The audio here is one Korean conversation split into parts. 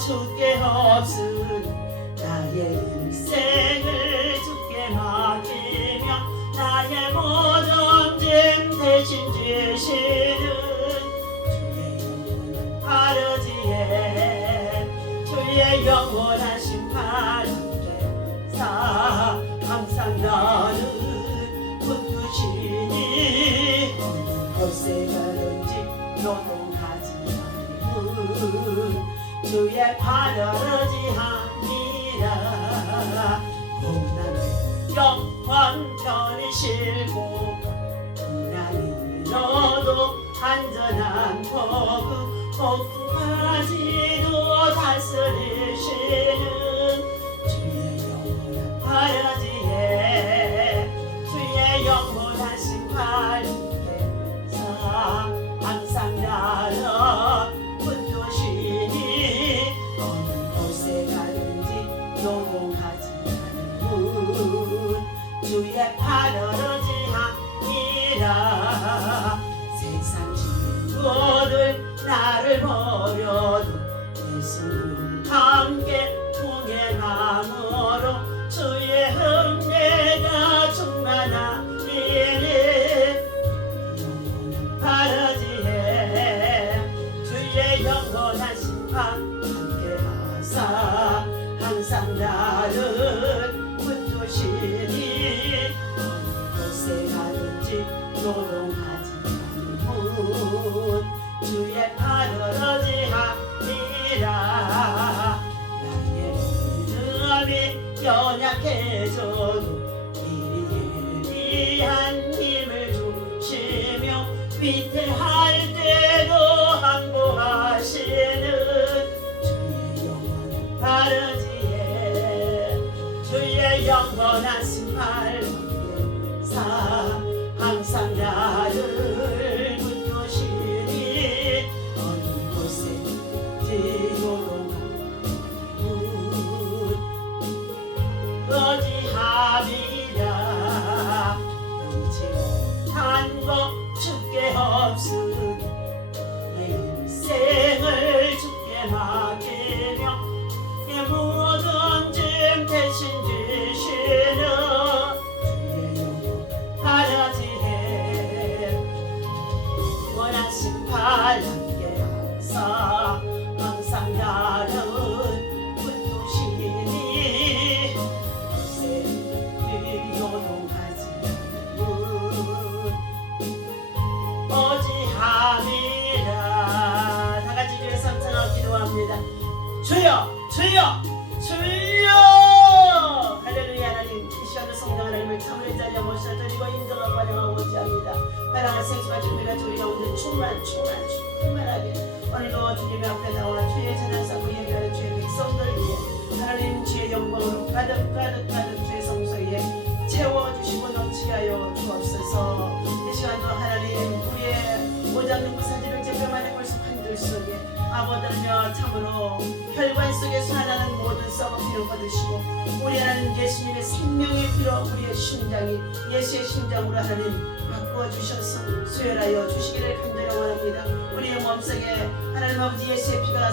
주께 없으니 나의 인생을 주께 맡기며 나의 모든 짐 대신 지시는 주의 영원한 바르지에 주의 영원한 심판 항상 나를 붙드시니 어느 곳에 가든지 요동하지 않는 주의 팔을 지합니다. 고난을 영원 편히 실고 고난이 너도 안전한 복음 복음까지도 다스리시는 바라지에 주의 영원한 심판께서 항상 나를 붙드시니 어느 곳에 가든지 요동하지 않는 주의 팔을 지합니다. 세상 친구들 나를 버려도 예수를 함께 동행함으로 주의 은혜가 충만하리니 영원한 바라지에 주의 영원한 심판 함께하사 항상 나를 붙드시니 어느 곳에 가든지 요동하지 않는 주의 팔을 지합니다. 연약해져도 미리 예비한 힘을 주시며 위태할 때도 항복하시는 주의 영원한 바르지에 주의 영원한 심판을 사 항상 나를 붙드시니 어느 곳에 뒤로로 거지합니다. 넘치 못한 것 주께 없으니 내 인생을 주께 맡기며 내 모든 짐 대신 지시는 주의 영원 바라지에 원한 심판 함께하사 항상 나를 주여 주여 주여 할렐루야. 하나님 이 시간에 성령 하나님을 참으로 잘려 모셔드리고 인정하고 환영하고 원지합니다. 사랑하는 생수가 준비가 주리 가운데 충만하게 오늘도 주님의 앞에 나와 주의 찬양 쌓고 예배하는 주의 백성들 위해 하나님 주의 영광으로 가득 주의 성소 위에 채워주시고 넘치게 하여 주옵소서. 이 시간도 하나님 우리의 오장육부 사지를 제표만의 벌써 판들 속에 아버지여 참으로 혈관 속에서 하나는 모든 썩은 피를 거두시고 우리 하나님 예수님의 생명의 피로 우리의 심장이 예수의 심장으로 하나님 바꿔주셔서 수혈하여 주시기를 간절히 원합니다. 우리의 몸속에 하나님 아버지 예수의 피가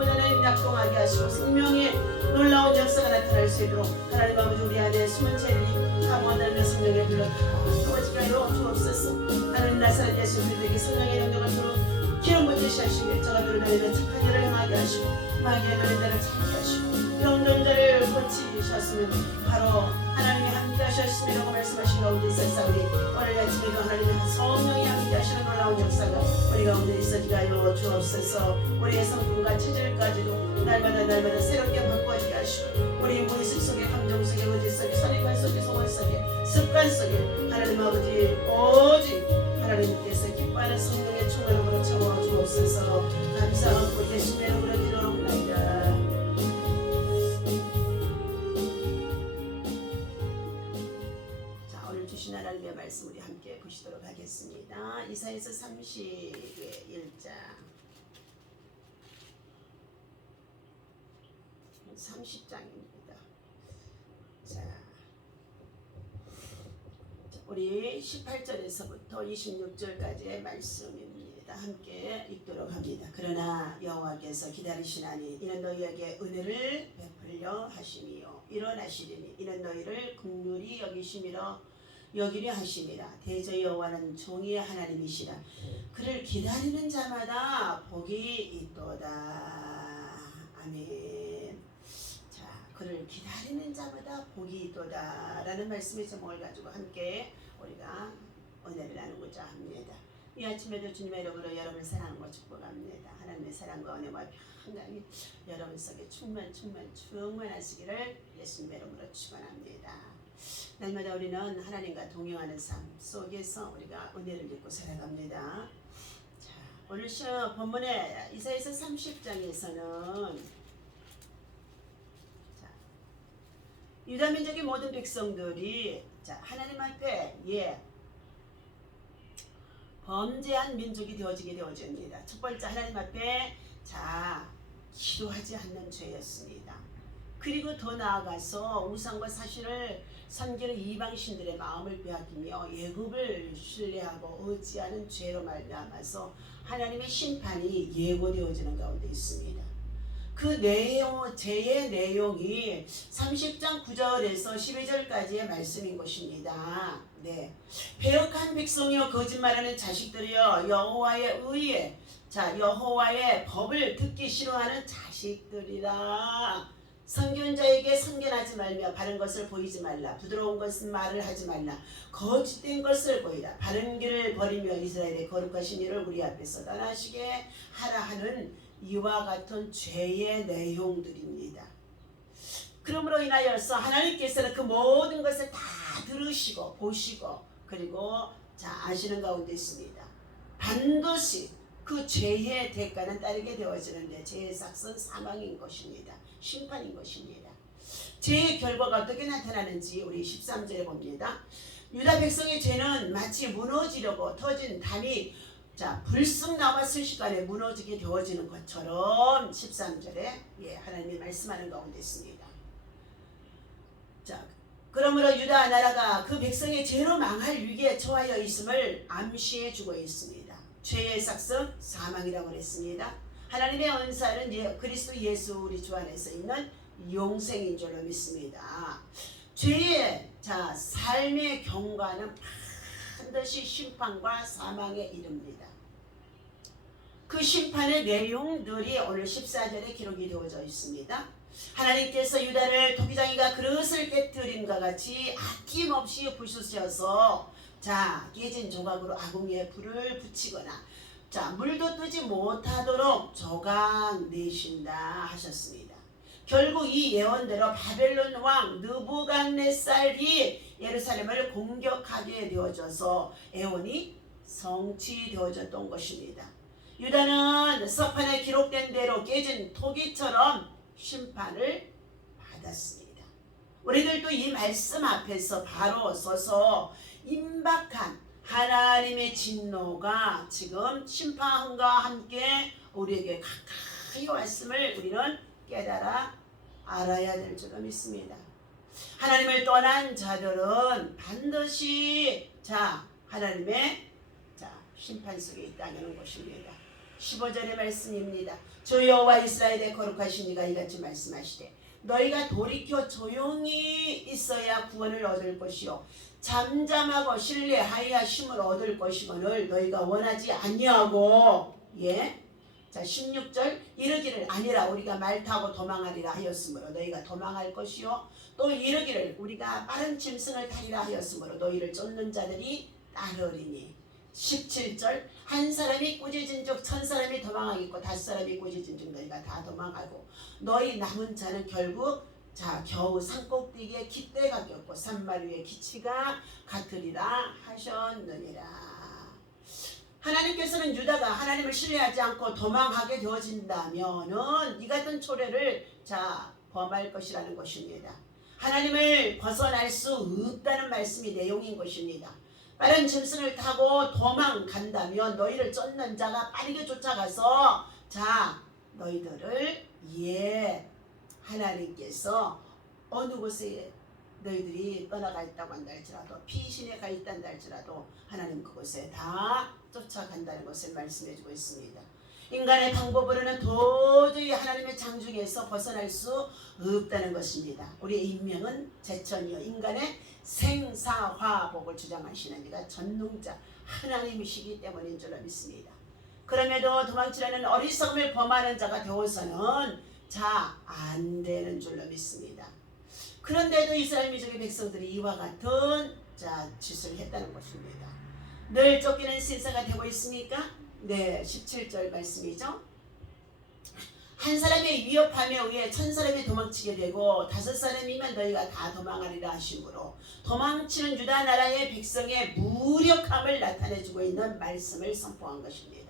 하나님 약동하게 하시고 생명의 놀라운 역사가 나타날 수 있도록 하나님 아버지 우리 안에 숨은 진리 강원하며 성령의 불러 터지게 하여 주옵소서. 하나님 나사렛 예수 그리스도에게 성령의 능력을 주로 기름 부으시 하시며 저가들을 날리며 착한 일을 행하게 하시고 마귀의 노린자를 참게 하시고 병든 자를 고치셨으면 바로 하나님이 함께 하셨음이라고 말씀하신 가운데 있었사오니 오늘 아침에도 하나님의 성령이 함께 하시는 놀라운 역사가 우리 가운데 있어지게 하여 주옵소서. 우리의 성품과 체질까지도 날마다 새롭게 바꿔지게 하시고 우리 무의식 속에 감정 속에 의지 속에 선입관 속에 소원 속에 습관 속에 하나님 아버지 오직 하나님께서 기뻐하는 성령의 충만함으로 채워 주옵소서. 감사하고 예수님의 이름으로 기도하옵나이다. 자, 오늘 주신 하나님의 말씀 우리 함께 보시도록 하겠습니다. 이사야서 31장 30장입니다. 자, 우리 18절에서부터 26절까지의 말씀입니다. 함께 읽도록 합니다. 그러나 여호와께서 기다리시나니 이는 너희에게 은혜를 베풀려 하심이요 일어나시리니 이는 너희를 긍휼히 여기려 하심이라. 대저 여호와는 종이의 하나님이시라. 그를 기다리는 자마다 복이 있도다. 아멘. 자, 그를 기다리는 자마다 복이 있도다 라는 말씀의 제목을 가지고 함께 우리가 은혜를 나누고자 합니다. 이 아침에도 주님의 이름으로 여러분을 사랑하고 축복합니다. 하나님의 사랑과 은혜와 평강이 여러분 속에 충만하시기를 예수님의 이름으로 축원합니다. 날마다 우리는 하나님과 동행하는 삶 속에서 우리가 은혜를 입고 살아갑니다. 자, 오늘 본문의 이사야서 30장에서는 유다 민족의 모든 백성들이 하나님 앞에 범죄한 민족이 되어집니다. 첫 번째 하나님 앞에 기도하지 않는 죄였습니다. 그리고 더 나아가서 우상과 사신을 섬기는 이방신들의 마음을 빼앗기며 예굽을 신뢰하고 의지하는 죄로 말미암아서 하나님의 심판이 예고되어지는 가운데 있습니다. 그 죄의 내용이 30장 9절에서 12절까지의 말씀인 것입니다. 네. 배역한 백성이여 거짓말하는 자식들이여 여호와의 법을 듣기 싫어하는 자식들이라. 선견자에게 선견하지 말며 바른 것을 보이지 말라. 부드러운 것은 말을 하지 말라. 거짓된 것을 보이라. 바른 길을 버리며 이스라엘의 거룩하신 이를 우리 앞에서 떠나시게 하라 하는 이와 같은 죄의 내용들입니다. 그러므로 인하여서 하나님께서는 그 모든 것을 다 들으시고 보시고 그리고 아시는 가운데 있습니다. 반드시 그 죄의 대가는 따르게 되어지는데 죄의 삭은 사망인 것입니다. 심판인 것입니다. 죄의 결과가 어떻게 나타나는지 우리 13절에 봅니다. 유다 백성의 죄는 마치 무너지려고 터진 담이 불쑥 나와 순식간에 무너지게 되어지는 것처럼 13절에 하나님이 말씀하는 가운데 있습니다. 그러므로 유다 나라가 그 백성의 죄로 망할 위기에 처하여 있음을 암시해 주고 있습니다. 죄의 삭은 사망이라고 했습니다. 하나님의 은사는 그리스도 예수 우리 주 안에서 있는 영생인 줄로 믿습니다. 죄의 삶의 경과는 반드시 심판과 사망에 이릅니다. 그 심판의 내용들이 오늘 14절에 기록이 되어져 있습니다. 하나님께서 유다를 토기장이가 그릇을 깨뜨림과 같이 아낌없이 부수셔서 깨진 조각으로 아궁이에 불을 붙이거나 물도 뜨지 못하도록 조각 내신다 하셨습니다. 결국 이 예언대로 바벨론 왕 느부갓네살이 예루살렘을 공격하게 되어져서 애원이 성취되어졌던 것입니다. 유다는 서판에 기록된 대로 깨진 토기처럼 심판을 받았습니다. 우리들도 이 말씀 앞에서 바로 서서 임박한 하나님의 진노가 지금 심판과 함께 우리에게 가까이 왔음을 우리는 깨달아 알아야 될 줄로 믿습니다. 하나님을 떠난 자들은 반드시 하나님의 심판 속에 있다는 것입니다. 15절의 말씀입니다. 주 여호와 이스라엘의 거룩하신 이가 이같이 말씀하시되 너희가 돌이켜 조용히 있어야 구원을 얻을 것이요 잠잠하고 신뢰하여 힘을 얻을 것이거늘 너희가 원하지 아니하고 16절 이르기를 아니라 우리가 말 타고 도망하리라 하였으므로 너희가 도망할 것이요 또 이르기를 우리가 빠른 짐승을 타리라 하였으므로 너희를 쫓는 자들이 따르리니 17절 한 사람이 꾸짖은 즉 1000사람이 도망하겠고 5사람이 꾸짖은 즉 너희가 다 도망하고 너희 남은 자는 결국 겨우 산꼭대기에 깃대가 꼈고 산말 위에 기치가 같으리라 하셨느니라. 하나님께서는 유다가 하나님을 신뢰하지 않고 도망하게 되어진다면은 이 같은 초래를 범할 것이라는 것입니다. 하나님을 벗어날 수 없다는 말씀이 내용인 것입니다. 빠른 짐승을 타고 도망간다면 너희를 쫓는 자가 빠르게 쫓아가서 너희들을 하나님께서 어느 곳에 너희들이 떠나가 있다고 한다 할지라도 피신에 가 있단다 할지라도 하나님 그곳에 다 쫓아간다는 것을 말씀해주고 있습니다. 인간의 방법으로는 도저히 하나님의 장중에서 벗어날 수 없다는 것입니다. 우리의 인명은 제천이요 인간의 생사화복을 주장하시는 이가 전능자 하나님이시기 때문인 줄로 믿습니다. 그럼에도 도망치려는 어리석음을 범하는 자가 되어서는 안 되는 줄로 믿습니다. 그런데도 이스라엘 민족의 백성들이 이와 같은 짓을 했다는 것입니다. 늘 쫓기는 신세가 되고 있으니까 17절 말씀이죠. 한 사람의 위협함에 의해 1000사람이 도망치게 되고 5사람이면 너희가 다 도망하리라 하심으로 도망치는 유다 나라의 백성의 무력함을 나타내주고 있는 말씀을 선포한 것입니다.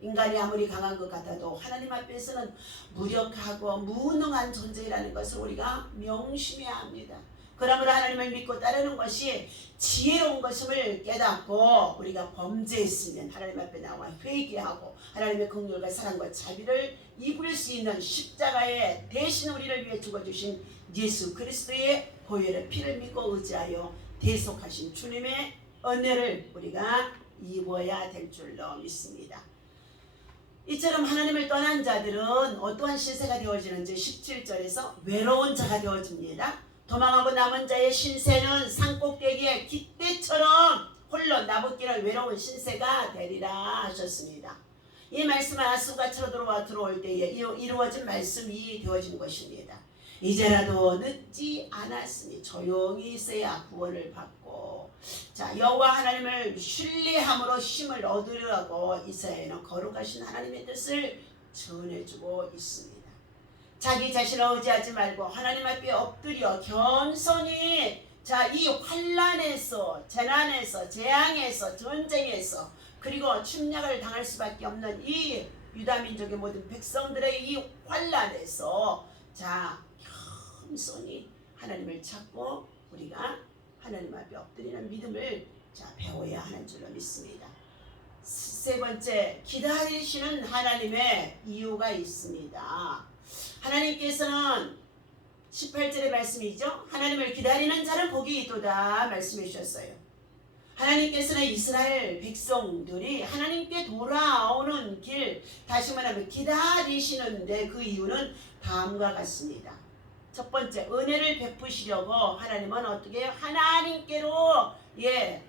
인간이 아무리 강한 것 같아도 하나님 앞에서는 무력하고 무능한 존재라는 것을 우리가 명심해야 합니다. 그러므로 하나님을 믿고 따르는 것이 지혜로운 것임을 깨닫고 우리가 범죄했으면 하나님 앞에 나와 회개하고 하나님의 긍휼과 사랑과 자비를 입을 수 있는 십자가에 대신 우리를 위해 죽어주신 예수 그리스도의 보혈의 피를 믿고 의지하여 대속하신 주님의 은혜를 우리가 입어야 될 줄로 믿습니다. 이처럼 하나님을 떠난 자들은 어떠한 신세가 되어지는지 17절에서 외로운 자가 되어집니다. 도망하고 남은 자의 신세는 산꼭대기의 깃대처럼 홀로 나붙기를 외로운 신세가 되리라 하셨습니다. 이 말씀은 아수가 치러 들어올 때에 이루어진 말씀이 되어진 것입니다. 이제라도 늦지 않았으니 조용히 있어야 구원을 받고 여호와 하나님을 신뢰함으로 힘을 얻으려고 이스라엘은 거룩하신 하나님의 뜻을 전해주고 있습니다. 자기 자신을 의지하지 말고 하나님 앞에 엎드려 겸손히 이 환난에서 재난에서 재앙에서 전쟁에서 그리고 침략을 당할 수밖에 없는 이 유다민족의 모든 백성들의 이 환난에서 겸손히 하나님을 찾고 우리가 하나님 앞에 엎드리는 믿음을 배워야 하는 줄로 믿습니다. 세 번째, 기다리시는 하나님의 이유가 있습니다. 하나님께서는 18절의 말씀이죠. 하나님을 기다리는 자는 복이 있도다 말씀해 주셨어요. 하나님께서는 이스라엘 백성들이 하나님께 돌아오는 길, 다시 말하면 기다리시는데 그 이유는 다음과 같습니다. 첫 번째, 은혜를 베푸시려고 하나님은 어떻게 해요? 하나님께로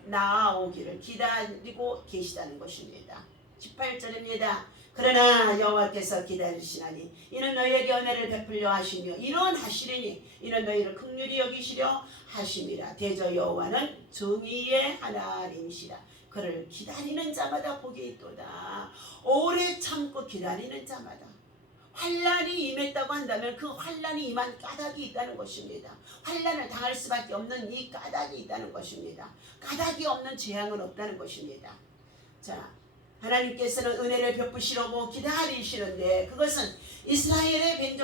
나아오기를 기다리고 계시다는 것입니다. 18절입니다. 그러나 여호와께서 기다리시나니 이는 너희에게 은혜를 베풀려 하시며 이론하시리니 이는 너희를 긍휼히 여기시려 하심이라. 대저 여호와는 정의의 하나님이시라. 그를 기다리는 자마다 복이 있도다. 오래 참고 기다리는 자마다. 환난이 임했다고 한다면 그 환난이 임한 까닭이 있다는 것입니다. 환난을 당할 수밖에 없는 이 까닭이 있다는 것입니다. 까닭이 없는 재앙은 없다는 것입니다. 하나님께서는 은혜를 베푸시려고 기다리시는데 그것은 이스라엘의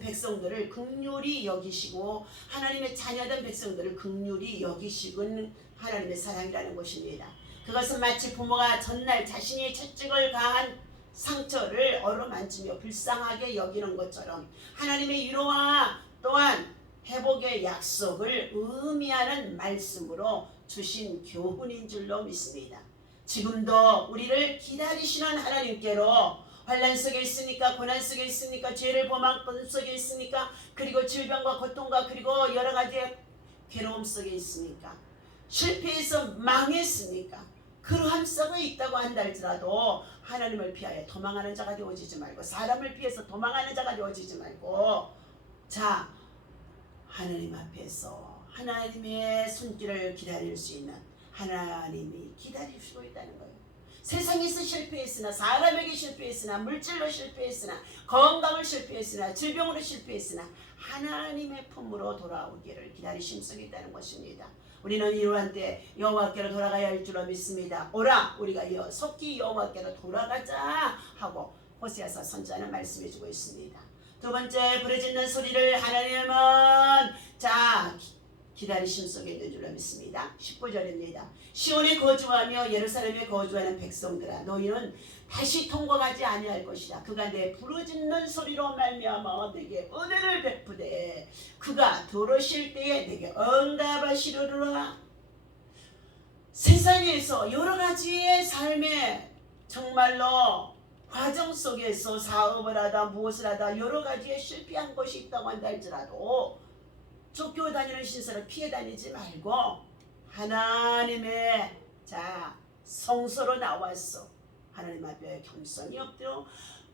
백성들을 긍휼히 여기시고 하나님의 자녀된 백성들을 긍휼히 여기시는 하나님의 사랑이라는 것입니다. 그것은 마치 부모가 전날 자신이 채찍을 가한 상처를 어루만지며 불쌍하게 여기는 것처럼 하나님의 위로와 또한 회복의 약속을 의미하는 말씀으로 주신 교훈인 줄로 믿습니다. 지금도 우리를 기다리시는 하나님께로 환난 속에 있으니까 고난 속에 있으니까 죄를 범한 속에 있으니까 그리고 질병과 고통과 그리고 여러 가지의 괴로움 속에 있으니까 실패해서 망했으니까 그러한 속에 있다고 한다 할지라도 하나님을 피하여 도망하는 자가 되어지지 말고 사람을 피해서 도망하는 자가 되어지지 말고 하나님 앞에서 하나님의 손길을 기다릴 수 있는 하나님이 기다리시고 있다는 거예요. 세상에서 실패했으나 사람에게 실패했으나 물질로 실패했으나 건강을 실패했으나 질병으로 실패했으나 하나님의 품으로 돌아오기를 기다리심 속에 있다는 것입니다. 우리는 이러한 때 여호와께로 돌아가야 할 줄로 믿습니다. 오라 우리가 속히 여호와께로 돌아가자 하고 호세아서 선지자는 말씀해주고 있습니다. 두 번째, 부르짖는 소리를 하나님은 기다리심 속에 있는 줄로 믿습니다. 19절입니다. 시온에 거주하며 예루살렘에 거주하는 백성들아 너희는 다시 통곡하지 아니할 것이라. 그가 내 부르짖는 소리로 말미암아 내게 은혜를 베푸되 그가 들으실 때에 내게 응답하시리로라. 세상에서 여러 가지의 삶에 정말로 과정 속에서 사업을 하다 무엇을 하다 여러 가지에 실패한 것이 있다고 한다 할지라도 쫓겨다니는 신세를 피해 다니지 말고 하나님의 성소로 나와서 하나님 앞에 겸손히 엎드려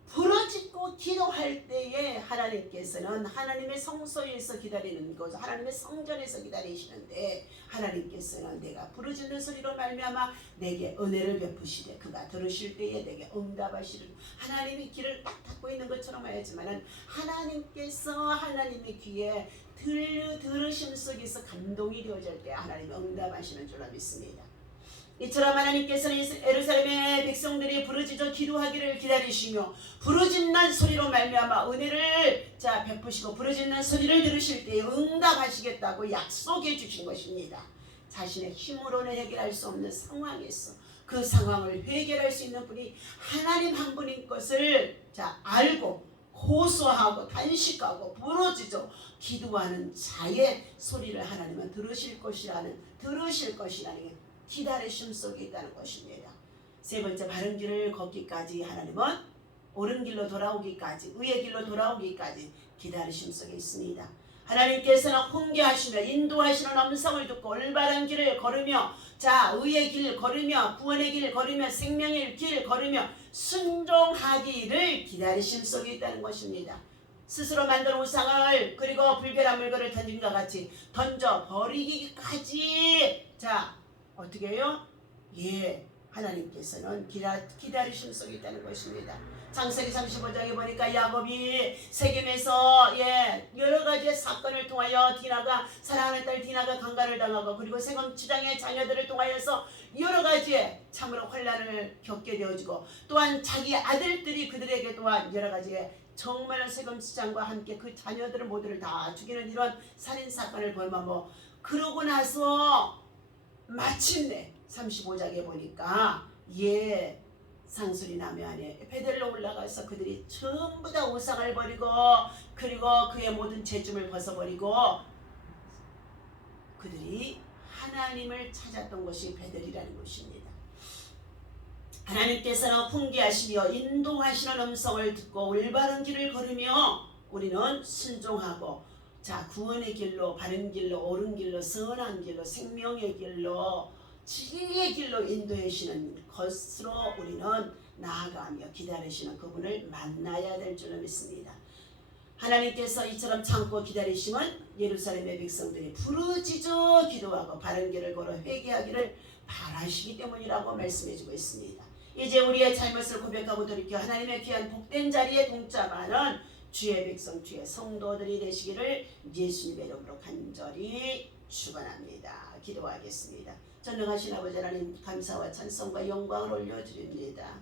부르짖고 기도할 때에 하나님께서는 하나님의 성소에서 기다리는 것, 하나님의 성전에서 기다리시는데 하나님께서는 내가 부르짖는 소리로 말미암아 내게 은혜를 베푸시되 그가 들으실 때에 내게 응답하시리라. 하나님이 귀를 딱 닫고 있는 것처럼 하지만은 하나님께서 하나님의 귀에 들으심 속에서 감동이 되어질 때 하나님이 응답하시는 줄로 믿습니다. 이처럼 하나님께서는 예루살렘의 백성들이 부르짖어 기도하기를 기다리시며 부르짖는 소리로 말미암아 은혜를 베푸시고 부르짖는 소리를 들으실 때 응답하시겠다고 약속해 주신 것입니다. 자신의 힘으로는 해결할 수 없는 상황에서 그 상황을 해결할 수 있는 분이 하나님 한 분인 것을 알고 고소하고 단식하고 부르짖어 기도하는 자의 소리를 하나님은 들으실 것이라는 기다리심 속에 있다는 것입니다. 세 번째, 바른 길을 걷기까지 하나님은 옳은 길로 돌아오기까지, 의의 길로 돌아오기까지 기다리심 속에 있습니다. 하나님께서는 훈계하시며 인도하시는 음성을 듣고 올바른 길을 걸으며 의의 길 걸으며 구원의 길 걸으며 생명의 길 걸으며 순종하기를 기다리심 속에 있다는 것입니다. 스스로 만든 우상을 그리고 불결한 물건을 던진과 같이 던져 버리기까지 어떻게 해요? 하나님께서는 기다리심 속에 있다는 것입니다. 창세기 35장에 보니까 야곱이 세겜에서 여러 가지의 사건을 통하여 사랑하는 딸 디나가 강간을 당하고 그리고 세겜 지장의 자녀들을 통하여서 여러 가지의 참으로 혼란을 겪게 되어지고 또한 자기 아들들이 그들에게 또한 여러 가지의 정말 세겜 지장과 함께 그 자녀들을 모두를 다 죽이는 이런 살인사건을 벌마고 그러고 나서 마침내 35장에 보니까 상술이 남의 안에 베델로 올라가서 그들이 전부 다 우상을 버리고 그리고 그의 모든 죄짐을 벗어버리고 그들이 하나님을 찾았던 것이 베델이라는 것입니다. 하나님께서는 훈계하시며 인도하시는 음성을 듣고 올바른 길을 걸으며 우리는 순종하고 구원의 길로 바른 길로 옳은 길로 선한 길로 생명의 길로 진리의 길로 인도하시는 것으로 우리는 나아가며 기다리시는 그분을 만나야 될 줄로 믿습니다. 하나님께서 이처럼 참고 기다리시면 예루살렘의 백성들이 부르짖어 기도하고 바른 길을 걸어 회개하기를 바라시기 때문이라고 말씀해주고 있습니다. 이제 우리의 잘못을 고백하고 돌이켜 하나님의 귀한 복된 자리에 동참하는 주의 백성 주의 성도들이 되시기를 예수님의 이름으로 간절히 축원합니다. 기도하겠습니다. 전능하신 아버지 하나님 감사와 찬송과 영광을 올려드립니다.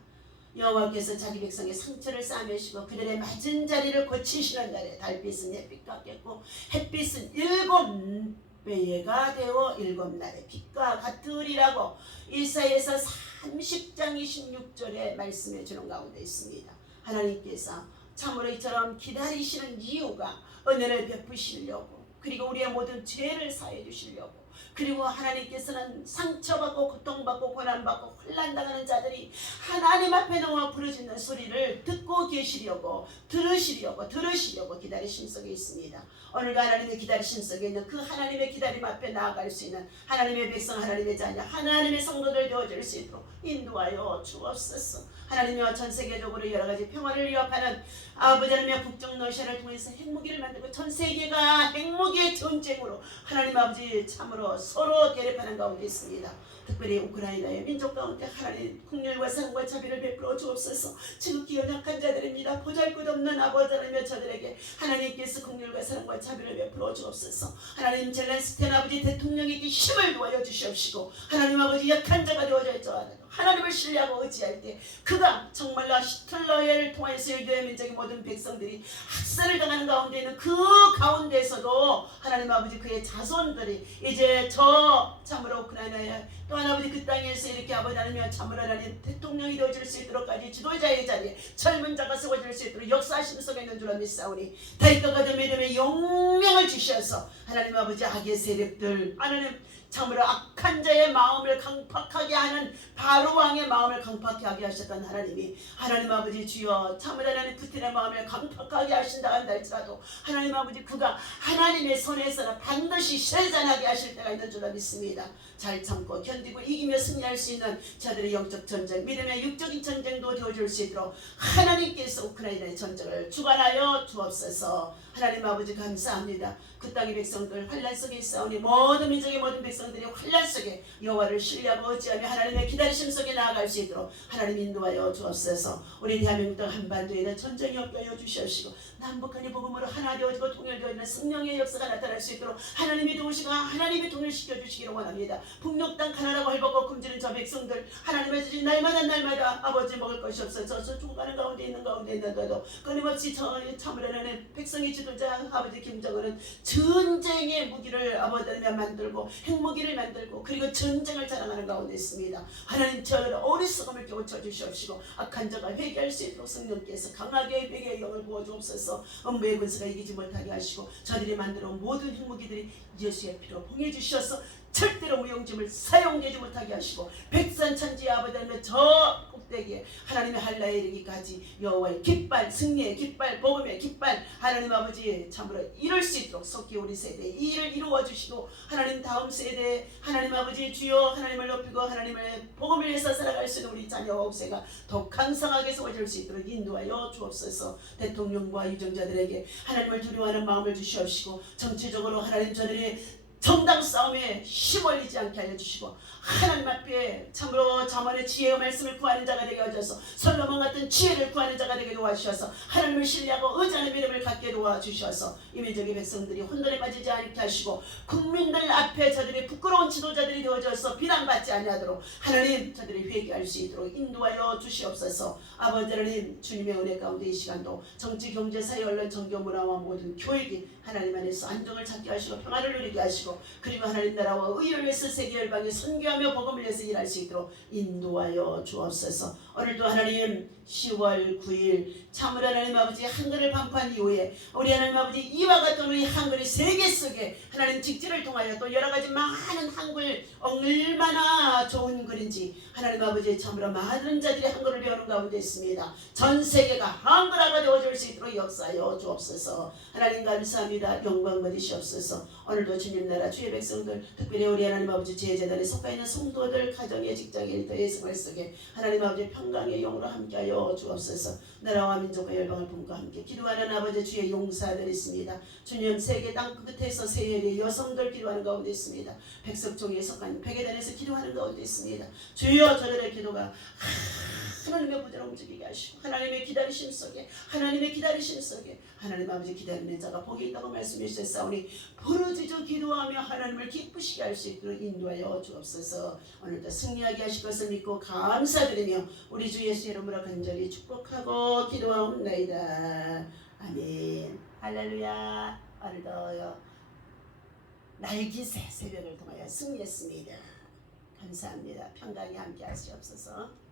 여호와께서 자기 백성의 상처를 싸매시고 그들의 맞은 자리를 고치시는 날에 달빛은 햇빛 같겠고 햇빛은 7배가 되어 7날의 빛과 같으리라고 이사야서 30장 26절에 말씀해 주는 가운데 있습니다. 하나님께서 참으로 이처럼 기다리시는 이유가 은혜를 베푸시려고 그리고 우리의 모든 죄를 사해 주시려고 그리고 하나님께서는 상처받고 고통받고 고난받고 혼란당하는 자들이 하나님 앞에 나와 부르짖는 소리를 듣고 계시려고 들으시려고 기다리심 속에 있습니다. 오늘도 하나님의 기다리심 속에 있는 그 하나님의 기다림 앞에 나아갈 수 있는 하나님의 백성 하나님의 자녀 하나님의 성도들 되어줄 수 있도록 인도하여 주옵소서. 하나님이여 전 세계적으로 여러 가지 평화를 위협하는 아버지 하나님의 북쪽 러시아를 통해서 핵무기를 만들고 전 세계가 핵무기의 전쟁으로 하나님 아버지 참으로 서로 대립하는 가운데 있습니다. 특별히 우크라이나의 민족 가운데 하나님 긍휼과 사랑과 자비를 베풀어 주옵소서. 지극히 연약한 자들입니다. 보잘것없는 아버지 하나님의 저들에게 하나님께서 긍휼과 사랑과 자비를 베풀어 주옵소서. 하나님 젤렌스키 아버지 대통령에게 힘을 도와여 주시옵시고 하나님 아버지 약한 자가 되어져 있죠. 하나님을 신뢰하고 의지할 때 그가 정말로 히틀러를 통해서 유대 민족의 모든 백성들이 학살을 당하는 가운데 있는 그 가운데서도 하나님 아버지 그의 자손들이 이제 저 참으로 우크라이나에 또한 아버지 그 땅에서 이렇게 아버지 하나님 참으로 하나님 대통령이 되어질 수 있도록까지 지도자의 자리에 젊은 자가 세워질 수 있도록 역사하심 속에 있는 줄 믿사오니 다윗과 같은 믿음의 용명을 주셔서 하나님 아버지 악의 세력들 하나님 참으로 악한 자의 마음을 강팍하게 하는 바로 왕의 마음을 강팍하게 하게 하셨던 하나님이 하나님 아버지 주여 참으로 하나님 푸틴의 마음을 강팍하게 하신다 한다 할지라도 하나님 아버지 그가 하나님의 손에서는 반드시 쇠잔하게 하실 때가 있는 줄 믿습니다. 잘 참고 견디고 이기며 승리할 수 있는 자들의 영적 전쟁 믿음의 육적인 전쟁도 되어줄 수 있도록 하나님께서 우크라이나의 전쟁을 주관하여 주옵소서. 하나님 아버지 감사합니다. 그 땅의 백성들 환난 속에 있사오니 모든 민족의 모든 백성들이 환난 속에 여호와를 신뢰하고 의지하며 하나님의 기다리심 속에 나아갈 수 있도록 하나님 인도하여 주옵소서. 우리 대한민국 땅 한반도에는 전쟁이 없게 하여 주시옵시고 남북한이 복음으로 하나 되어지고 통일되어 있는 성령의 역사가 나타날 수 있도록 하나님이 도우시고 하나님이 통일시켜 주시기를 원합니다. 북녘 땅 가난하고 헐벗고 굶주린 저 백성들 하나님의 주신 날마다 아버지 먹을 것이 없어서 저 죽어가는 가운데 있는데도 끊임없이 참으려는 백성의 지도자 아버지 김정은은 전쟁의 무기를 아버지 만들고 핵무기를 만들고 그리고 전쟁을 자랑하는 가운데 있습니다. 하나님 저를 어리석음을 깨우쳐 주시옵시고 악한 자가 회개할 수 있도록 성령께서 강하게 회개의 영을 부어주옵소서. 음부의 군수가 이기지 못하게 하시고 저들이 만들어 온 모든 핵무기들이 예수의 피로 봉해 주셔서 절대로 무용지물 사용되지 못하게 하시고 백산천지 아버지는 저 꼭대기에 하나님의 한라에 이르기까지 여호와의 깃발 승리의 깃발 복음의 깃발 하나님 아버지 참으로 이룰 수 있도록 속히 우리 세대에 이 일을 이루어 주시고 하나님 다음 세대에 하나님 아버지 주여 하나님을 높이고 하나님의 복음을 위해서 살아갈 수 있는 우리 자녀와 옥새가 더 강성하게 세워질 수 있도록 인도하여 주옵소서. 대통령과 유정자들에게 하나님을 두려워하는 마음을 주시옵시고 정치적으로 하나님 저들이 정당 싸움에 힘올리지 않게 알려주시고 하나님 앞에 참으로 자만의 지혜의 말씀을 구하는 자가 되게 하셔서 솔로몬 같은 지혜를 구하는 자가 되게 도와주셔서 하나님을 신뢰하고 의지하는 믿음을 갖게 도와주셔서 이 민족의 백성들이 혼돈에 빠지지 않게 하시고 국민들 앞에 저들이 부끄러운 지도자들이 되어져서 비난받지 아니하도록 하나님 저들이 회개할 수 있도록 인도하여 주시옵소서. 아버지 하나님 주님의 은혜 가운데 이 시간도 정치, 경제, 사회, 언론, 정교, 문화와 모든 교육이 하나님 안에서 안정을 찾게 하시고 평화를 누리게 하시고 그리고 하나님 나라와 의를 위해서 세계 열방에 선교하며 복음을 위해서 일할 수 있도록 인도하여 주옵소서. 오늘도 하나님 10월 9일 참으로 하나님 아버지 한글을 반포한 이후에 우리 하나님 아버지 이와 같은 우리 한글이 세계 속에 하나님 직지를 통하여 또 여러가지 많은 한글 얼마나 좋은 글인지 하나님 아버지 참으로 많은 자들이 한글을 배우는 가운데 있습니다. 전 세계가 한글화가 되어줄 수 있도록 역사하여 주옵소서. 하나님 감사합니다. 영광 받으시옵소서. 오늘도 주님 나라 주의 백성들 특별히 우리 하나님 아버지 제재단에 속해 있는 성도들 가정의 직장의 일터의 생활 속에 하나님 아버지 평강의 영으로 함께하여 주옵소서. 나라와 민족과 열방을 품고 함께 기도하는 아버지 주의 용사들 있습니다. 주님 세계 땅 끝에서 세열의 여성들 기도하는 가운데 있습니다. 백석종에 속한 백예단에서 기도하는 가운데 있습니다. 주여 저들의 기도가 하나님의 부대로 움직이게 하시고 하나님의 기다리심 속에 하나님 아버지 기다리는 자가 복이 있다고 말씀해 주셨사오니 부르짖어 기도하며 하나님을 기쁘시게 할 수 있도록 인도하여 주옵소서. 오늘도 승리하게 하실 것을 믿고 감사드리며 우리 주 예수 이름으로 간절히 축복하고 기도하옵나이다. 아멘. 할렐루야. 오늘도 날기새 새벽을 통하여 승리했습니다. 감사합니다. 평강이 함께 하시옵소서.